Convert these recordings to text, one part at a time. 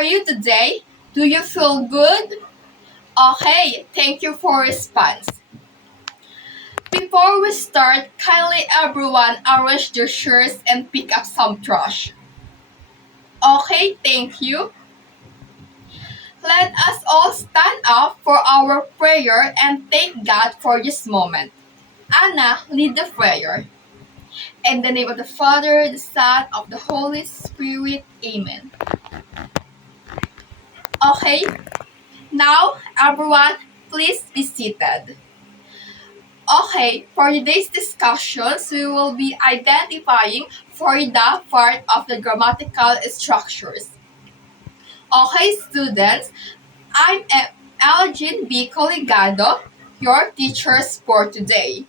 are you today? Do you feel good? Okay, thank you for response. Before we start, kindly everyone arrange their shirts and pick up some trash. Okay, thank you. Let us all stand up for our prayer and thank God for this moment. Anna, lead the prayer. In the name of the Father, the Son, of the Holy Spirit. Amen. Okay, now everyone, please be seated. Okay, for today's discussions, we will be identifying for the part of the grammatical structures. Okay, students, I'm Elgin B. Colegado, your teachers for today.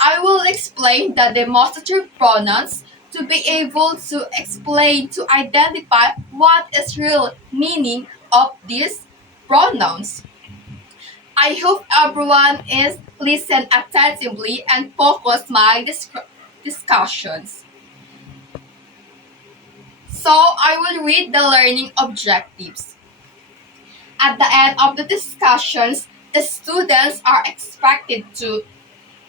I will explain the demonstrative pronouns to be able to explain to identify what is real meaning of these pronouns. I hope everyone is listen attentively and focus my discussions. So I will read the learning objectives. At the end of the discussions, the students are expected to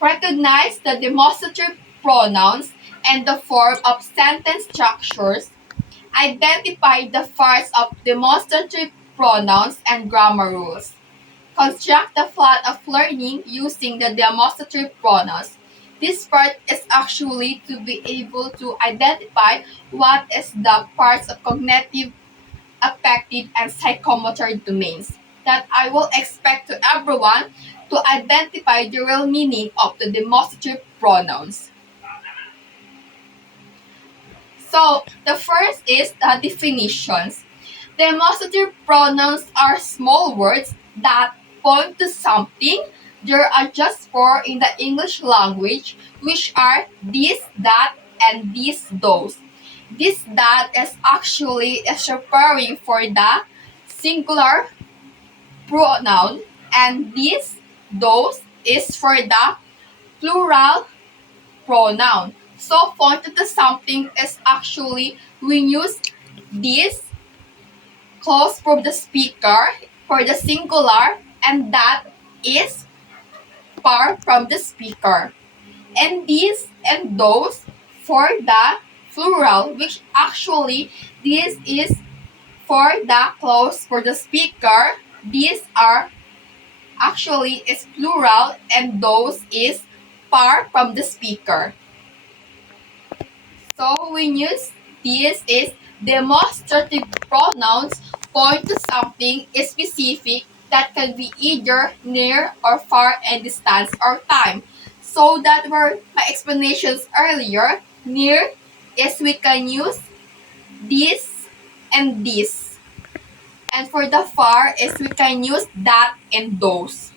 recognize the demonstrative pronouns and the form of sentence structures, identify the parts of demonstrative pronouns and grammar rules, construct the flood of learning using the demonstrative pronouns. This part is actually to be able to identify what is the parts of cognitive, affective, and psychomotor domains that I will expect to everyone to identify the real meaning of the demonstrative pronouns. So, the first is the definitions. Demonstrative pronouns are small words that point to something. There are just four in the English language, which are this, that, and this, those. This, that is actually referring for the singular pronoun, and this, those is for the plural pronoun. So pointed to something is actually we use this close from the speaker for the singular, and that is far from the speaker. And these and those for the plural, which actually this is for the close for the speaker. These are actually is plural, and those is far from the speaker. So when use this is demonstrative pronouns point to something specific that can be either near or far in distance or time. So that were my explanations earlier. Near is we can use this and this. And for the far is we can use that and those.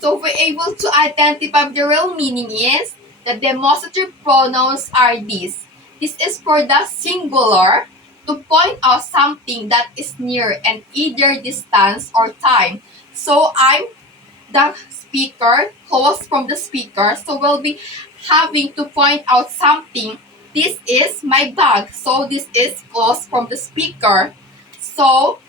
So we're able to identify the real meaning is the demonstrative pronouns are these. This is for the singular to point out something that is near and either distance or time. So I'm the speaker, close from the speaker, so we'll be having to point out something. This is my bag, so this is close from the speaker. So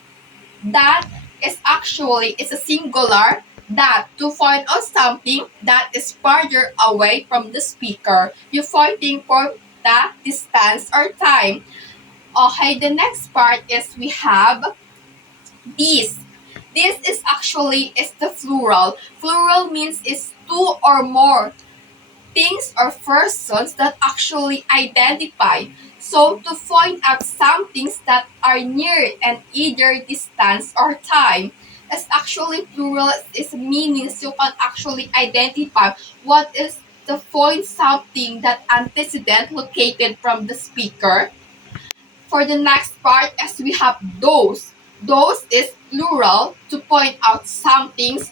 that is actually is a singular, that to point out something that is farther away from the speaker. You're pointing for the distance or time. Okay, the next part is we have this. This is actually is the plural. Plural means is two or more things or persons that actually identify. So to point out some things that are near and either distance or time, as actually plural is meanings you can actually identify what is the point something that antecedent located from the speaker. For the next part, as we have those. Those is plural to point out some things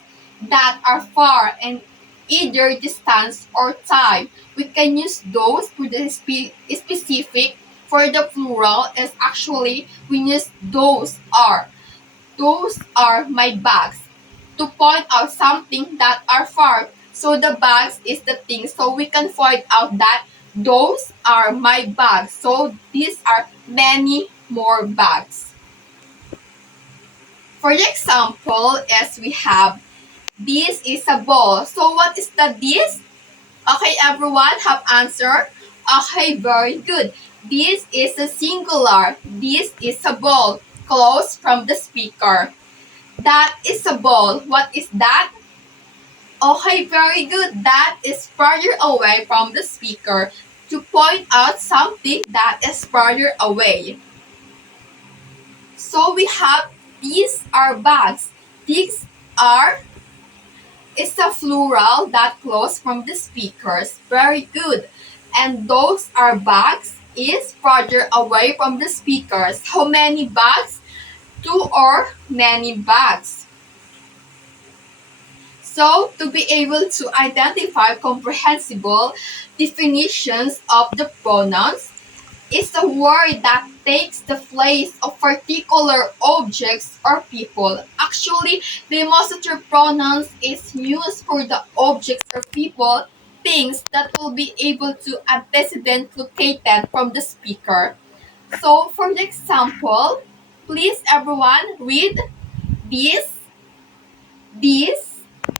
that are far and either distance or time. We can use those for the specific. For the plural is actually we use those are. Those are my bags to point out something that are far. So the bags is the thing. So we can point out that those are my bags. So these are many more bags. For the example, as we have, this is a ball. So what is the this? Okay, everyone have answer? Okay, very good. This is a singular. This is a ball. Close from the speaker. That is a ball. What is that? Okay, very good. That is farther away from the speaker to point out something that is farther away. So we have these are bags. These are is a plural that close from the speakers. Very good. And those are bags is farther away from the speakers. How many bags? Two or many bags. So, to be able to identify comprehensible definitions of the pronouns is a word that takes the place of particular objects or people. Actually, demonstrative pronouns is used for the objects or people, things that will be able to antecedent located from the speaker. So, for the example, please everyone read this,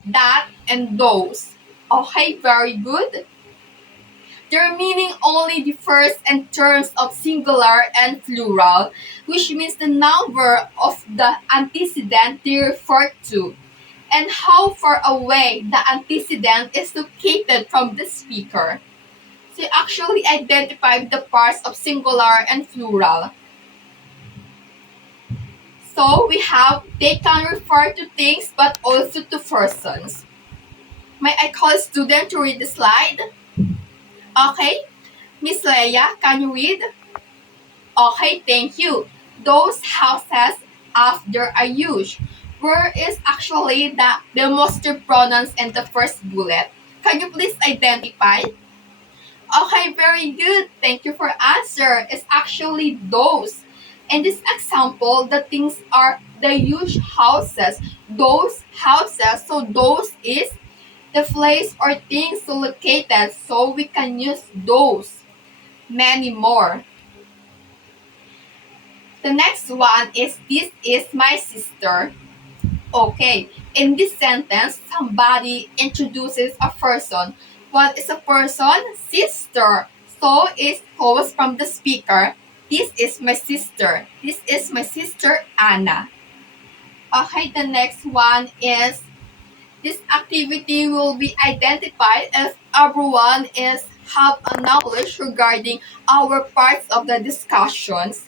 that, and those. Okay, very good. Their meaning only differs in terms of singular and plural, which means the number of the antecedent they refer to, and how far away the antecedent is located from the speaker. So you actually identify the parts of singular and plural. So we have they can refer to things but also to persons. May I call a student to read the slide? Okay. Miss Leia, can you read? Okay, thank you. Those houses after are used. Where is actually the demonstrative pronouns in the first bullet? Can you please identify? Okay, very good. Thank you for answer. It's actually those. In this example, the things are the used houses. Those houses. So those is the place or things located. So we can use those. Many more. The next one is this is my sister. Okay, in this sentence, somebody introduces a person. What is a person? Sister. So it goes from the speaker. This is my sister. This is my sister Anna. Okay, the next one is this activity will be identified if everyone is have a knowledge regarding our parts of the discussions.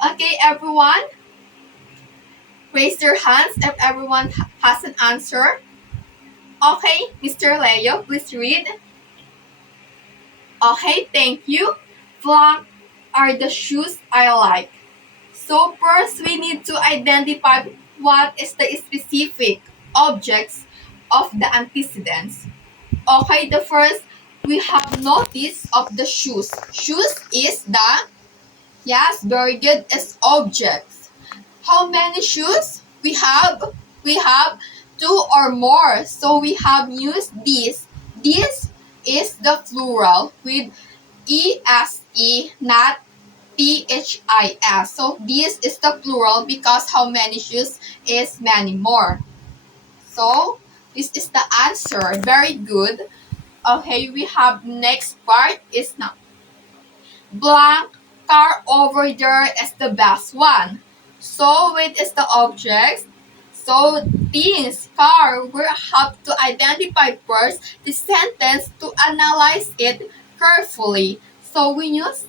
Okay, everyone, raise your hands if everyone has an answer. Okay, Mr. Leo, please read. Okay, thank you. Black are the shoes I like. So first, we need to identify what is the specific objects of the antecedents. Okay, the first, we have notice of the shoes. Shoes is the, yes, very good, is objects. How many shoes? We have two or more. So we have used this. This is the plural with ESE, not THIS. So this is the plural because how many shoes is many more. So this is the answer. Very good. Okay, we have next part is now blank car over there is the best one. So it is the objects. So things, car, we have to identify first the sentence to analyze it carefully. So we use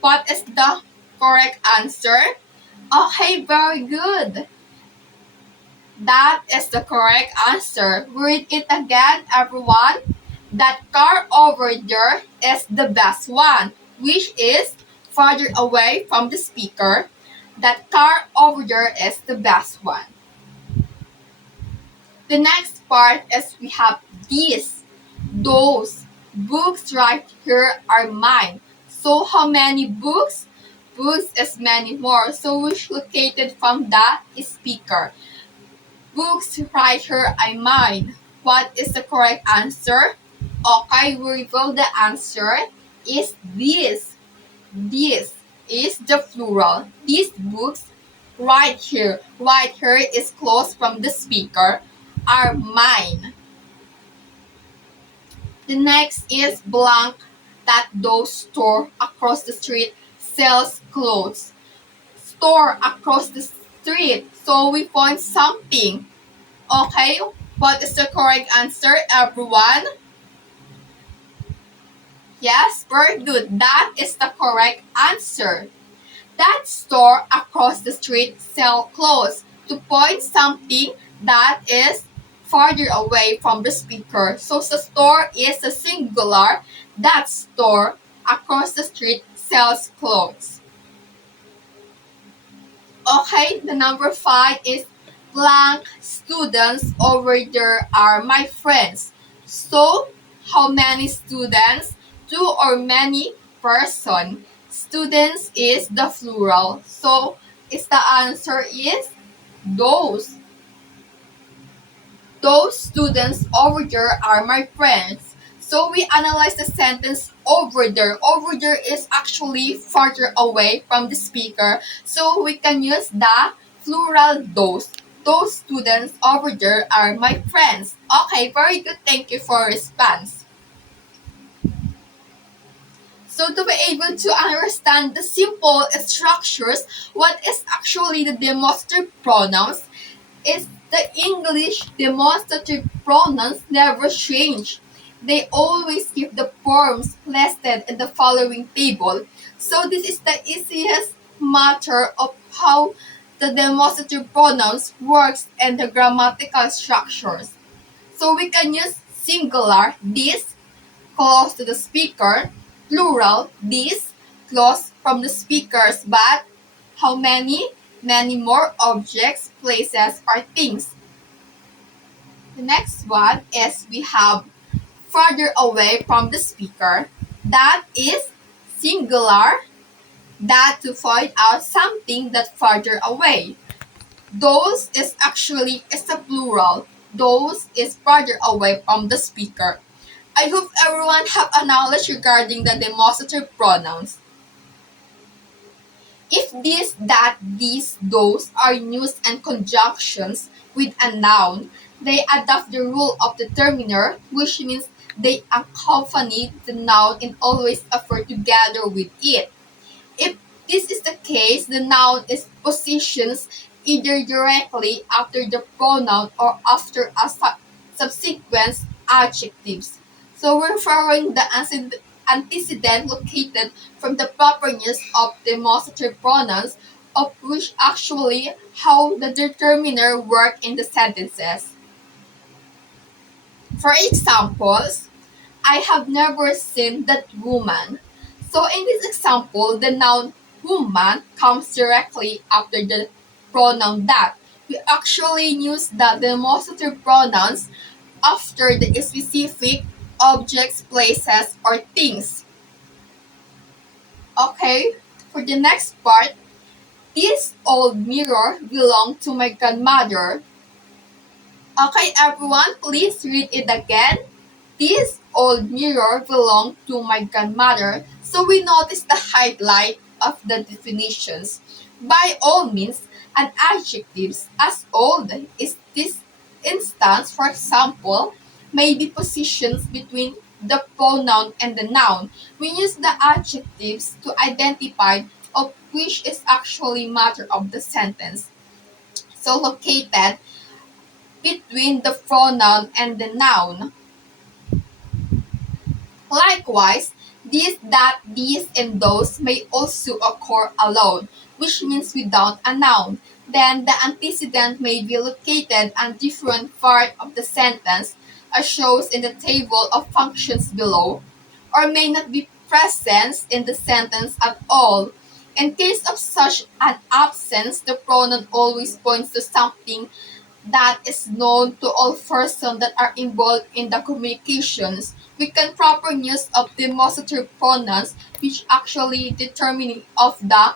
what is the correct answer? Okay, very good. That is the correct answer. Read it again, everyone. That car over there is the best one, which is farther away from the speaker. That car over there is the best one. The next part is we have these, those. Books right here are mine. So how many books? Books is many more. So which located from the speaker. Books right here are mine. What is the correct answer? Okay, we reveal the answer is this. This is the plural. These books right here is close from the speaker, are mine. The next is blank that those store across the street sells clothes. Store across the street. So we find something. Okay, what is the correct answer, everyone? Yes, very good. That is the correct answer. That store across the street sell clothes to point something that is farther away from the speaker. So the store is a singular. That store across the street sells clothes. Okay, the number 5 is blank students over there are my friends. So, how many students? Two or many person. Students is the plural. So, is the answer is those. Those students over there are my friends. So we analyze the sentence over there. Over there is actually farther away from the speaker. So we can use the plural those. Those students over there are my friends. Okay, very good. Thank you for response. So to be able to understand the simple structures, what is actually the demonstrative pronouns, is the English demonstrative pronouns never change. They always give the forms listed in the following table. So this is the easiest matter of how the demonstrative pronouns works and the grammatical structures. So we can use singular, this, close to the speaker, plural, this, close from the speakers, but how many? Many more objects, places, or things. The next one is we have farther away from the speaker. That is singular. That to point out something that farther away. Those is actually is a plural. Those is farther away from the speaker. I hope everyone have a knowledge regarding the demonstrative pronouns. If this, that, these, those are used in conjunctions with a noun, they adopt the rule of the determiner, which means they accompany the noun and always occur together with it. If this is the case, the noun is positions either directly after the pronoun or after a subsequent adjectives. So we're referring the antecedent located from the properties of demonstrative pronouns, of which actually how the determiner work in the sentences. For examples, I have never seen that woman. So in this example, the noun woman comes directly after the pronoun that. We actually use the demonstrative pronouns after the specific objects, places, or things. Okay, for the next part, this old mirror belonged to my grandmother. Okay, everyone, please read it again. This old mirror belonged to my grandmother, so we notice the highlight of the definitions. By all means, an adjective as old is this instance, for example, may be positions between the pronoun and the noun. We use the adjectives to identify of which is actually matter of the sentence. So located between the pronoun and the noun. Likewise, this, that, these, and those may also occur alone, which means without a noun. Then the antecedent may be located on different part of the sentence, as shows in the table of functions below, or may not be present in the sentence at all. In case of such an absence, the pronoun always points to something that is known to all persons that are involved in the communications. We can proper use of demonstrative pronouns, which actually determining of the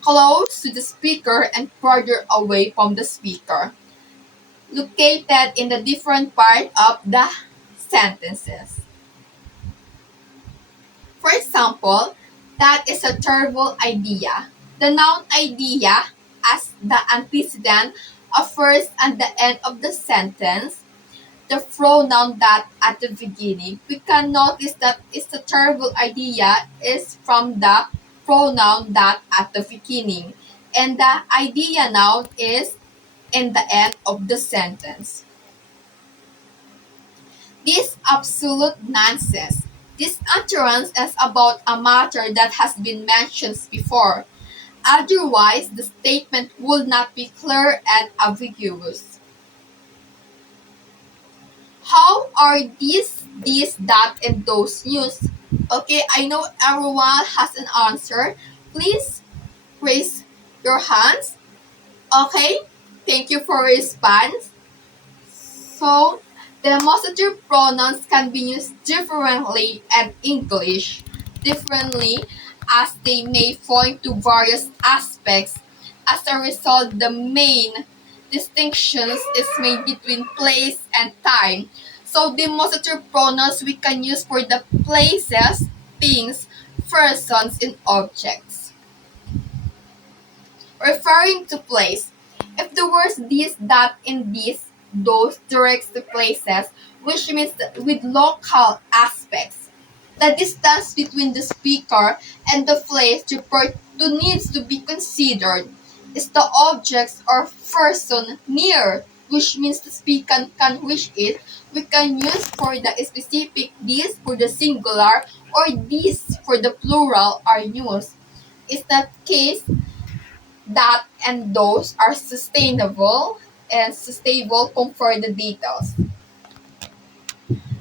close to the speaker and further away from the speaker, located in the different part of the sentences. For example, That is a terrible idea. The noun idea as the antecedent of first and the end of the sentence, the pronoun that at the beginning, we can notice that it's a terrible idea is from the pronoun that at the beginning, and the idea noun is in the end of the sentence. This absolute nonsense. This utterance is about a matter that has been mentioned before. Otherwise, the statement would not be clear and ambiguous. How are this, that, and those news? Okay, I know everyone has an answer. Please raise your hands. Okay, thank you for your response. So, demonstrative pronouns can be used differently in English, differently as they may point to various aspects. As a result, the main distinctions is made between place and time. So, demonstrative pronouns we can use for the places, things, persons, and objects. Referring to place, if the words this, that, and this, those directs to places, which means that with local aspects. The distance between the speaker and the place referred to needs to be considered is the objects or person near, which means the speaker can reach it. We can use for the specific this for the singular or this for the plural are used. Is that case that and those are sustainable and sustainable confer the details.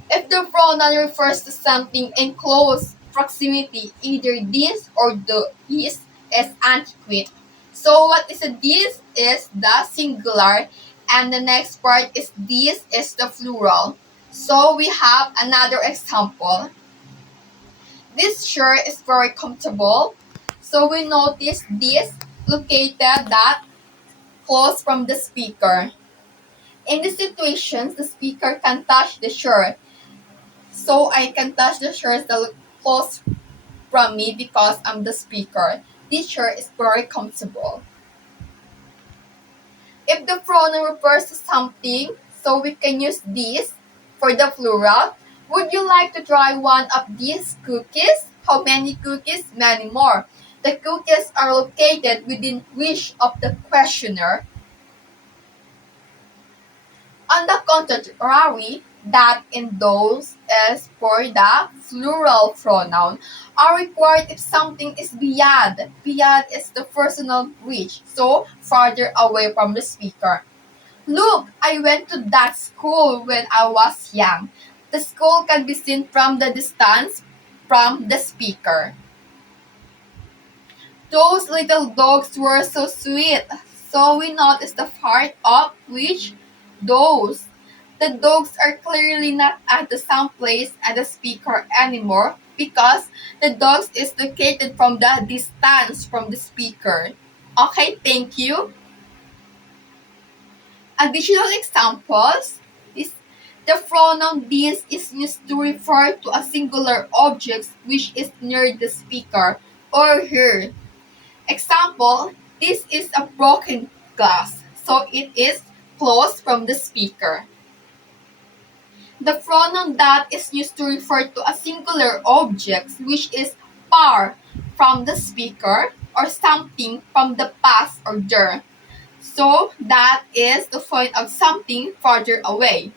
If the pronoun refers to something in close proximity, either this or the is antiquate. So what is a this is the singular and the next part is this is the plural. So we have another example. This shirt is very comfortable. So we notice this located that close from the speaker. In these situations, the speaker can touch the shirt. So I can touch the shirt that look close from me because I'm the speaker. This shirt is very comfortable. If the pronoun refers to something, so we can use this for the plural. Would you like to try one of these cookies? How many cookies? Many more. The cookies are located within reach of the questioner. On the contrary, that and those is for the plural pronoun are required if something is beyond. Beyond is the personal reach, so farther away from the speaker. Look, I went to that school when I was young. The school can be seen from the distance from the speaker. Those little dogs were so sweet. So we noticed the part of which those. The dogs are clearly not at the same place as the speaker anymore because the dogs is located from the distance from the speaker. Okay, thank you. Additional examples is the pronoun this is used to refer to a singular object which is near the speaker or her. Example, this is a broken glass, so it is close from the speaker. The pronoun that is used to refer to a singular object which is far from the speaker or something from the past or there. So that is the point of something farther away.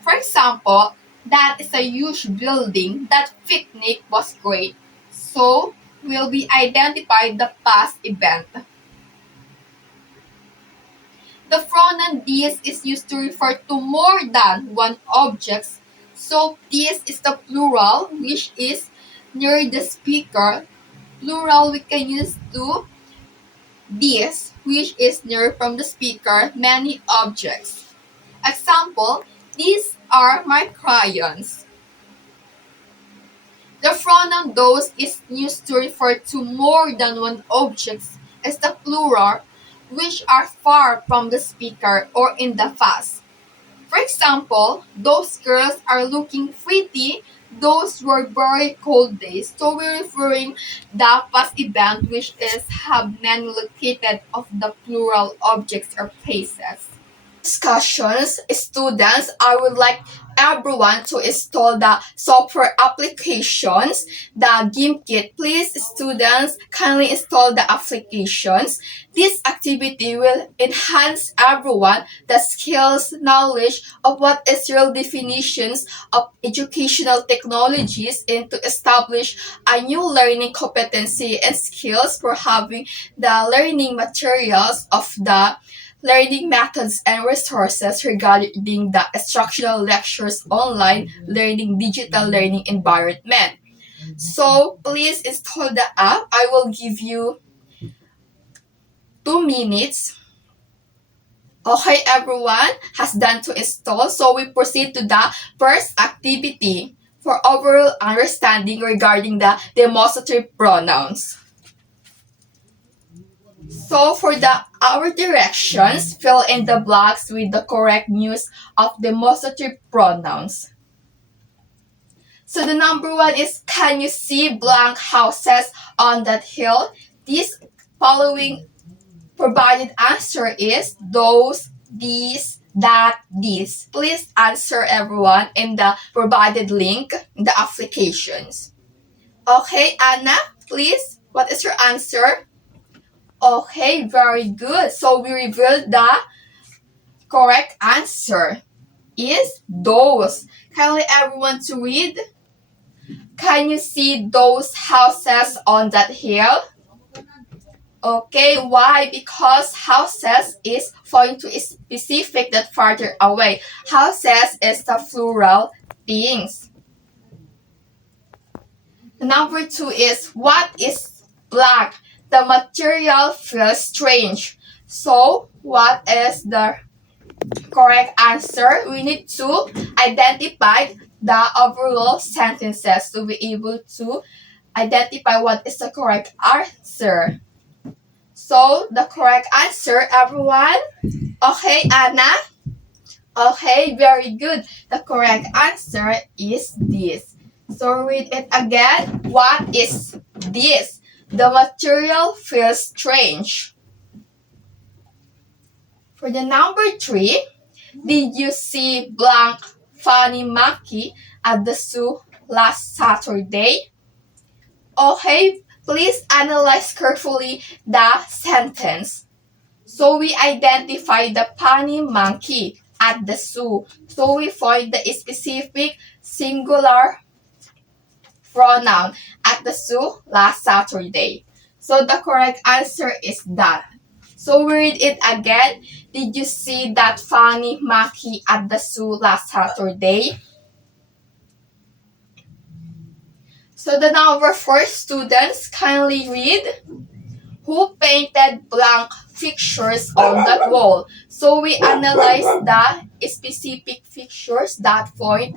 For example, that is a huge building. That picnic was great. So will be identified the past event. The pronoun this is used to refer to more than one object. So this is the plural which is near the speaker. Plural we can use to this which is near from the speaker many objects. Example, these are my crayons. The pronoun those is used to refer to more than one object as the plural which are far from the speaker or in the past. For example, those girls are looking pretty. Those were very cold days. So we're referring the past event which is have been located of the plural objects or places. Discussions, students, I would like everyone to install the software applications, the game kit. Please, students, kindly install the applications. This activity will enhance everyone the skills, knowledge of what is real definitions of educational technologies and to establish a new learning competency and skills for having the learning materials of the learning methods and resources regarding the instructional lectures online learning digital learning environment. So please install the app. I will give you 2 minutes. Okay, everyone has done to install. So we proceed to the first activity for overall understanding regarding the demonstrative pronouns. So for the our directions, fill in the blocks with the correct use of demonstrative pronouns. So the number one is, can you see blank houses on that hill? This following provided answer is those, these, that, this. Please answer everyone in the provided link in the applications. Okay, Anna, please, what is your answer? Okay, very good. So we revealed the correct answer is those. Kindly everyone to read. Can you see those houses on that hill? Okay, why? Because houses is pointing to a specific that farther away. Houses is the plural beings. Number two is, what is black? The material feels strange. So, what is the correct answer? We need to identify the overall sentences to be able to identify what is the correct answer. So, the correct answer, everyone. Okay, Anna? Okay, very good. The correct answer is this. So, read it again. What is this? The material feels strange. For the number three, did you see blank funny monkey at the zoo last Saturday? Okay, please analyze carefully the sentence. So we identify the funny monkey at the zoo. So we find the specific singular pronoun at the zoo last Saturday. So the correct answer is that. So we read it again. Did you see that funny monkey at the zoo last Saturday? So the number four, students, kindly read. Who painted blank fixtures on that wall? So we analyze the specific fixtures that point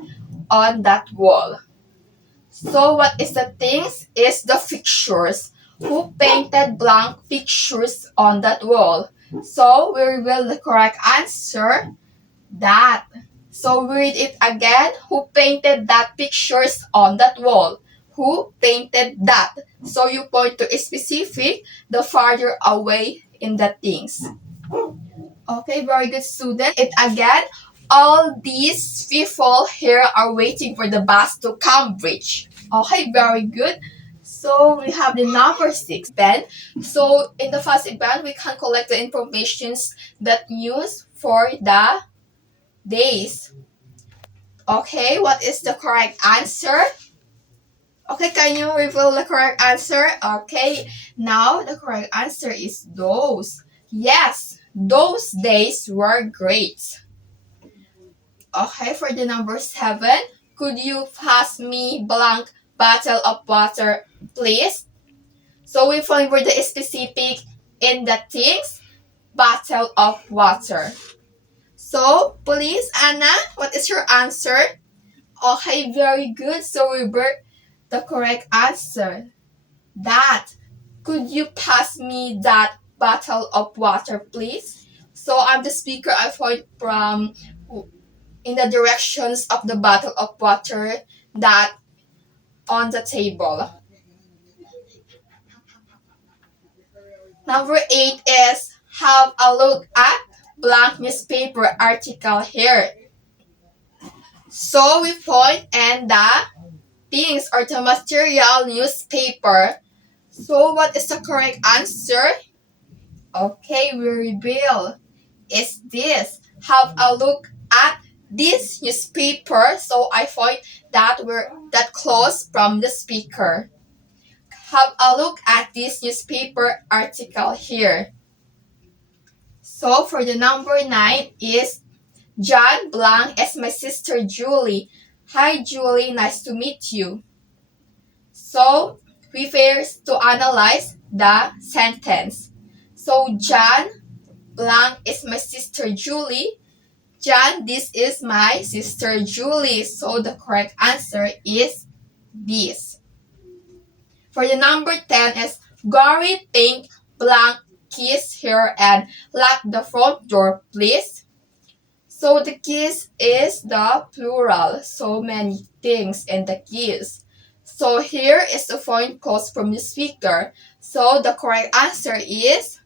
on that wall. So what is the things? Is the fixtures. Who painted blank fixtures on that wall? So we reveal the correct answer, that. So we read it again. Who painted that pictures on that wall? Who painted that? So you point to a specific, the farther away in the things. Okay, very good, student. It again. All these people here are waiting for the bus to Cambridge. Okay, very good. So we have the number six, Ben. So in the first event, we can collect the informations that news for the days. Okay, what is the correct answer? Okay, can you reveal the correct answer? Okay, now the correct answer is those. Yes, those days were great. Okay, for the number seven, could you pass me blank bottle of water, please? So we find for the specific in the things, bottle of water. So please, Anna, what is your answer? Okay, very good. So we were the correct answer. That. Could you pass me that bottle of water, please? So I'm the speaker. I point from in the directions of the bottle of water that on the table. Number 8 is have a look at blank newspaper article here. So we point and the things or the material newspaper. So what is the correct answer? Okay, we reveal. Is this. Have a look at this newspaper. So I point that we're that close from the speaker. Have a look at this newspaper article here. So for the number 9 is John Blanc is my sister Julie. Hi Julie, nice to meet you. So we first to analyze the sentence. So John Blanc is my sister Julie. John, this is my sister Julie. So the correct answer is this. For the number 10 is Gary think Blanc kiss here and lock the front door, please. So the kiss is the plural. So many things in the kiss. So here is the point cost from the speaker. So the correct answer is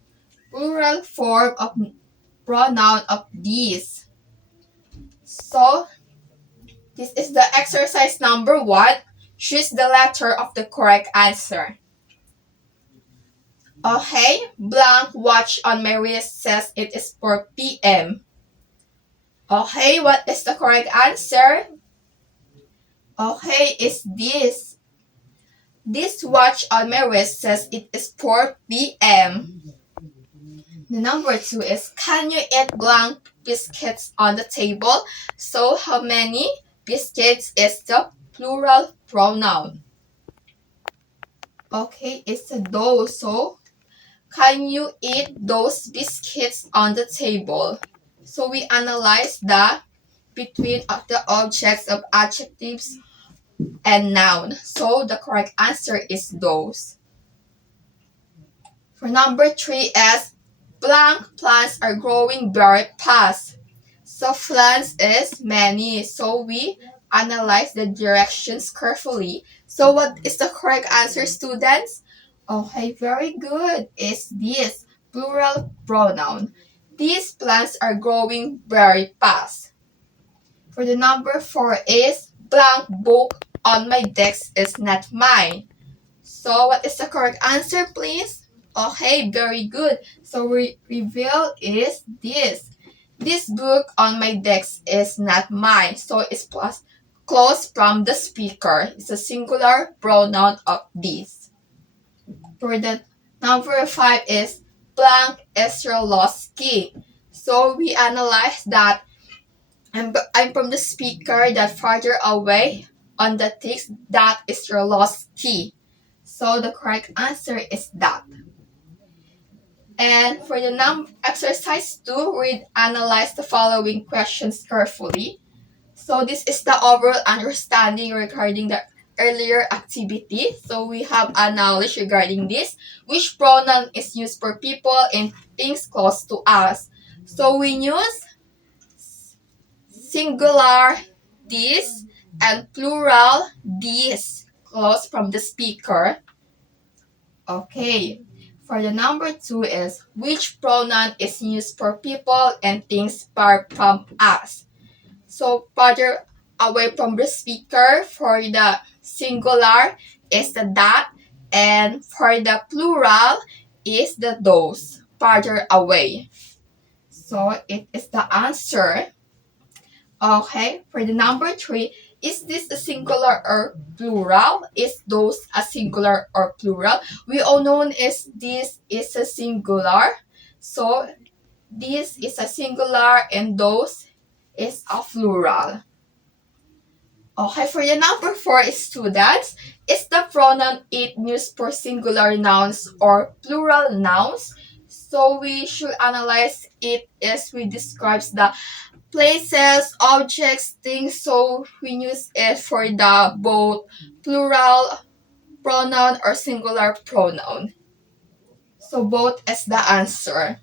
plural form of pronoun of these. So this is the exercise number 1. Choose the letter of the correct answer. Okay, blank watch on my wrist says it is 4 p.m. Okay, what is the correct answer? Okay, it's this. This watch on my wrist says it is 4 p.m. The number 2 is can you eat blank biscuits on the table? So how many biscuits is the plural pronoun? Okay, it's a those. So can you eat those biscuits on the table? So we analyze the between of the objects of adjectives and noun. So the correct answer is those. For number 3 is blank plants are growing very fast. So plants is many. So we analyze the directions carefully. So what is the correct answer, students? Okay, very good. Is this plural pronoun. These plants are growing very fast. For the number 4 is blank book on my desk is not mine. So what is the correct answer, please? Okay, very good. So reveal is this. This book on my desk is not mine. So it's plus close from the speaker. It's a singular pronoun of this. For the number 5 is blank is your lost key. So we analyze that I'm from the speaker that farther away on the text that is your lost key. So the correct answer is that. And for the exercise 2, read, analyze the following questions carefully. So this is the overall understanding regarding the earlier activity. So we have a knowledge regarding this. Which pronoun is used for people and things close to us? So we use singular this and plural these close from the speaker. Okay. For the number 2 is which pronoun is used for people and things far from us? So farther away from the speaker for the singular is the that and for the plural is the those farther away. So it is the answer. Okay, for the number 3, is this a singular or plural? Is those a singular or plural? We all know is this is a singular. So this is a singular and those is a plural. Okay, for the number 4 is students. Is the pronoun it used for singular nouns or plural nouns? So we should analyze it as we describes the places, objects, things. So we use it for the both plural pronoun or singular pronoun. So both is the answer.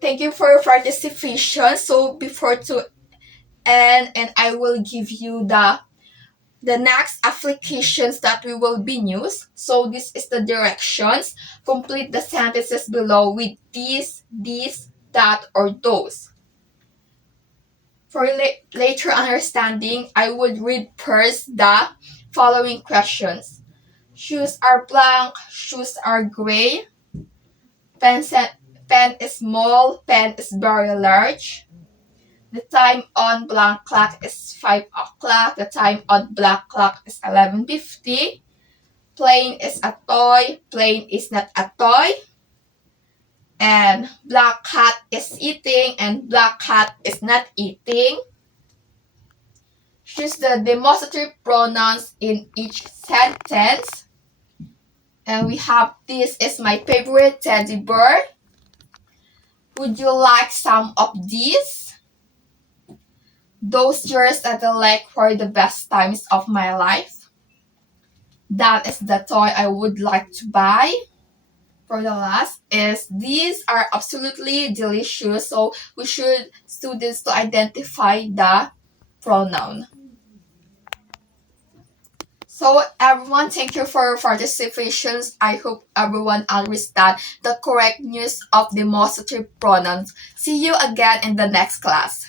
Thank you for your participation. So before to and I will give you the next applications that we will be use. So this is the directions. Complete the sentences below with these, that, or those. For later understanding, I would read first the following questions. Shoes are blank, shoes are gray, pen is small, pen is very large. The time on blank clock is 5 o'clock. The time on black clock is 11:50. Plane is a toy. Plane is not a toy. And black cat is eating and black cat is not eating. Choose the demonstrative pronouns in each sentence. And we have this is my favorite teddy bear. Would you like some of these? Those years that I like were the best times of my life. That is the toy I would like to buy. For the last is these are absolutely delicious. So we should students to identify the pronoun. So everyone, thank you for your participations. I hope everyone understand the correct use of demonstrative pronouns. See you again in the next class.